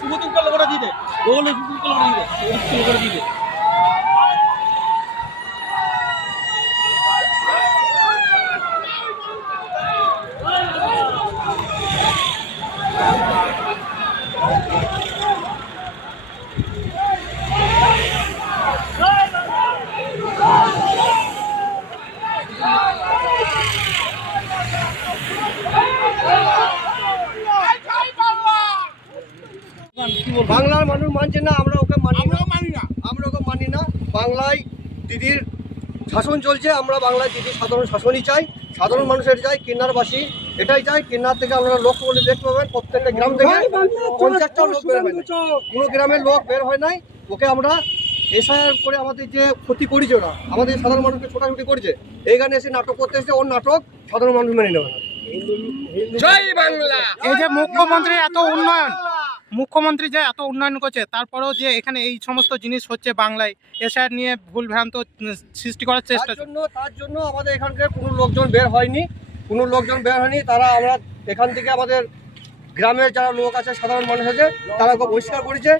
সুভদ্রকাল করে দিতে ওগুলো সুভদ্রকাল করে দিতে বাংলার মানুষ মানছে না, আমরা ওকে মানি না, আমরা ওকে মানি না। বাংলায় দিদির শাসন চলছে, আমরা বাংলায় দিদির সাধারণ শাসনই চাই, সাধারণ মানুষের চাই। কিন্নারবাসী এটাই চাই। কিন্নার থেকে আপনারা লক্ষ্য করলে দেখতে পাবেন প্রত্যেকটা গ্রাম থেকে 50টা লোক বের হয় নাই, কোনো গ্রামের লোক বের হয় নাই। ওকে আমরা এসআইআর করে আমাদের যে ক্ষতি করেছে, ওরা আমাদের সাধারণ মানুষকে ছোটাছুটি করেছে, এইখানে এসে নাটক করতে এসেছে। ওর নাটক সাধারণ মানুষ মেনে নেবে না। জয় বাংলা। এই যে মুখ্যমন্ত্রী এত উন্নয়ন, মুখ্যমন্ত্রী যে এত উন্নয়ন করছে, তারপরেও যে এখানে এই সমস্ত জিনিস হচ্ছে বাংলায়, এসআইআর নিয়ে ভুল ভ্রান্ত সৃষ্টি করার চেষ্টা। তার জন্য আমাদের এখানকার কোনো লোকজন বের হয়নি, তারা আমরা এখান থেকে আমাদের গ্রামের যারা লোক আছে, সাধারণ মানুষ আছে, তারা বহিষ্কার করেছে।